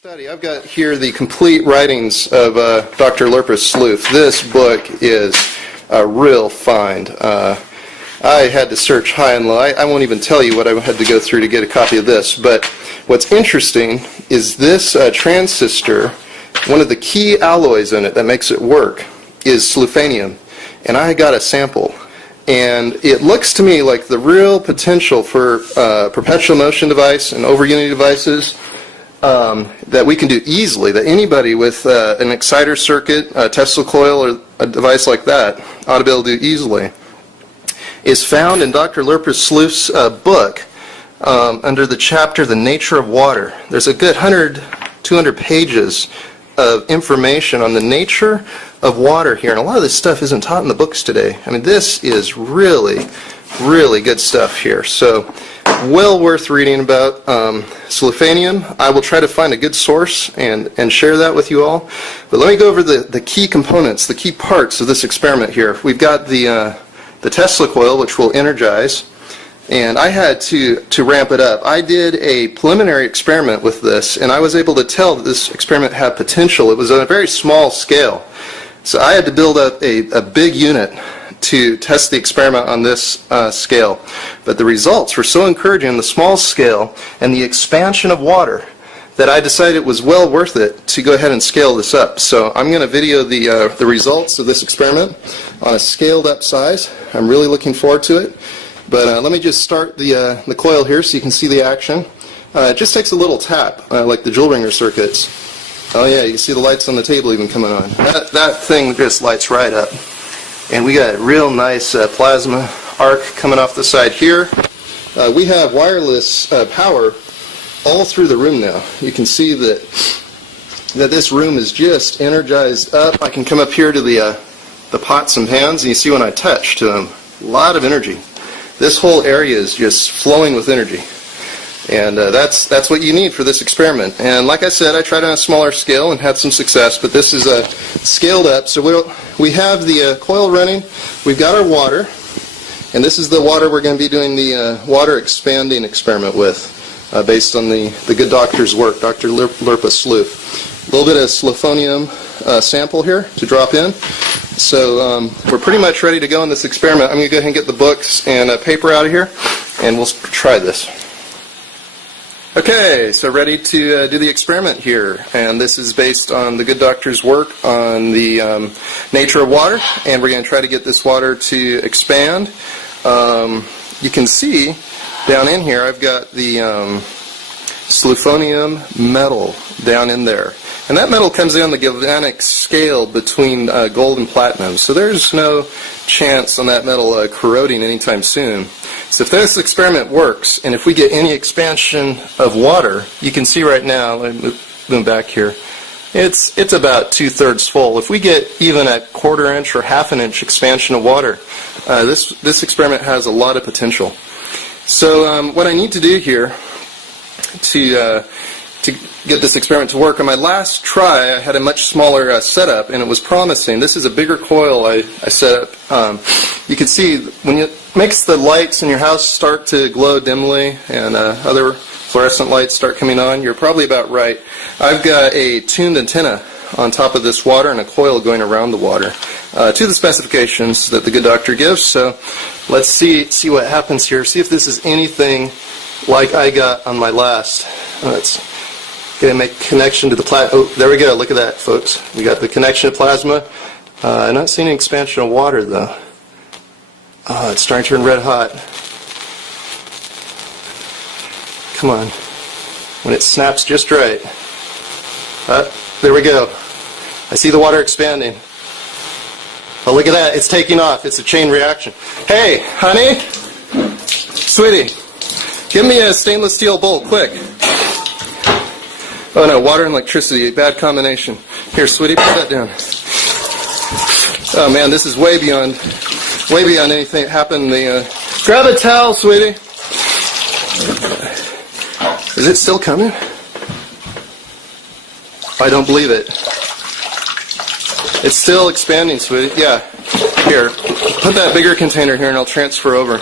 study. I've got here the complete writings of Dr. Lurpus Sloof. This book is a real find. I had to search high and low. I won't even tell you what I had to go through to get a copy of this. But what's interesting is this transistor, one of the key alloys in it that makes it work is sloofanium. And I got a sample. And it looks to me like the real potential for perpetual motion device and over unity devices that we can do easily, that anybody with an exciter circuit, a Tesla coil, or a device like that ought to be able to do easily, is found in Dr. Lurpus Sloof's book under the chapter, The Nature of Water. There's a good 200 pages of information on the nature of water here, and a lot of this stuff isn't taught in the books today. I mean, this is really, really good stuff here. So, well worth reading about sloofanium. I will try to find a good source and share that with you all. But let me go over the key components, the key parts of this experiment here. We've got the Tesla coil, which will energize. And I had to ramp it up. I did a preliminary experiment with this, and I was able to tell that this experiment had potential. It was on a very small scale. So I had to build up a big unit to test the experiment on this scale. But the results were so encouraging on the small scale and the expansion of water that I decided it was well worth it to go ahead and scale this up. So I'm going to video the results of this experiment on a scaled up size. I'm really looking forward to it. But let me just start the coil here so you can see the action. It just takes a little tap, like the jewel ringer circuits. Oh yeah, you can see the lights on the table even coming on. That thing just lights right up. And we got a real nice plasma arc coming off the side here. We have wireless power all through the room now. You can see that this room is just energized up. I can come up here to the pots and pans, and you see when I touch to them, a lot of energy. This whole area is just flowing with energy. And that's what you need for this experiment. And like I said, I tried on a smaller scale and had some success, but this is scaled up. So we have the coil running. We've got our water. And this is the water we're going to be doing the water expanding experiment with, based on the good doctor's work, Dr. Lurpus Sloof. A little bit of sloofanium sample here to drop in. So we're pretty much ready to go on this experiment. I'm going to go ahead and get the books and paper out of here, and we'll try this. Okay, so ready to do the experiment here. And this is based on the good doctor's work on the nature of water, and we're going to try to get this water to expand. You can see down in here I've got the sloofanium metal down in there. And that metal comes in on the galvanic scale between gold and platinum. So there's no chance on that metal corroding anytime soon. So if this experiment works, and if we get any expansion of water, you can see right now, let me move back here, it's about 2/3 full. If we get even a 1/4 inch or 1/2 inch expansion of water, this experiment has a lot of potential. So what I need to do here to get this experiment to work, on my last try I had a much smaller setup, and it was promising. This is a bigger coil I set up. You can see when it makes the lights in your house start to glow dimly and other fluorescent lights start coming on, you're probably about right. I've got a tuned antenna on top of this water and a coil going around the water to the specifications that the good doctor gives. So let's see what happens here. See if this is anything like I got on my last. Let's get a make connection to the plasma. Oh, there we go. Look at that, folks. We got the connection to plasma. I'm not seeing any expansion of water, though. Oh, it's starting to turn red hot. Come on. When it snaps just right. There we go. I see the water expanding. Oh, look at that. It's taking off. It's a chain reaction. Hey, honey? Sweetie, give me a stainless steel bowl, quick. Oh no, water and electricity, bad combination. Here, sweetie, put that down. Oh man, this is way beyond anything that happened in the... Grab a towel, sweetie. Is it still coming? I don't believe it. It's still expanding, sweetie. Yeah. Here, put that bigger container here and I'll transfer over.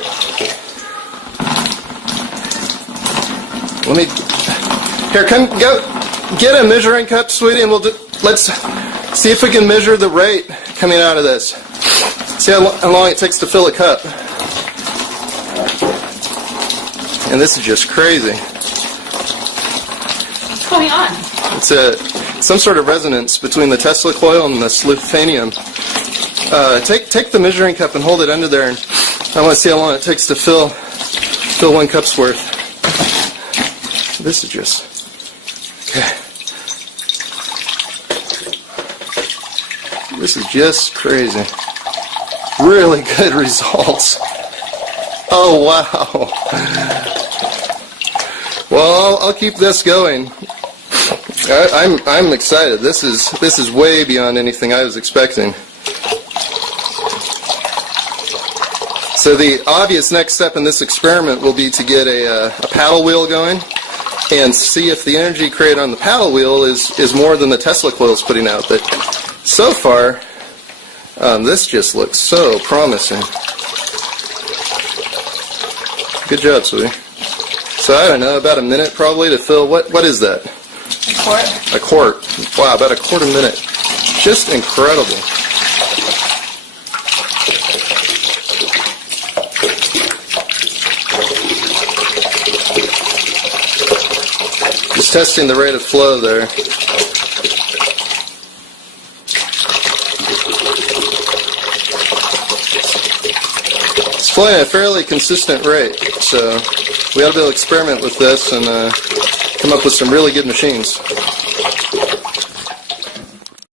Let me... Here, come, go. get a measuring cup, sweetie, and let's see if we can measure the rate coming out of this. See how long it takes to fill a cup. And this is just crazy. What's going on? It's some sort of resonance between the Tesla coil and the sleuthanium. Take the measuring cup and hold it under there, and I want to see how long it takes to fill 1 cup's worth. This is just okay. This is just crazy. Really good results. Oh wow. Well, I'll keep this going. I'm excited. This is way beyond anything I was expecting. So the obvious next step in this experiment will be to get a paddle wheel going and see if the energy created on the paddle wheel is more than the Tesla coil is putting out. But so far, this just looks so promising. Good job, sweetie. So I don't know, about a minute probably to fill. What is that? A quart. A quart. Wow, about a quart a minute. Just incredible. Just testing the rate of flow there. It's flowing at a fairly consistent rate, so we ought to be able to experiment with this and come up with some really good machines.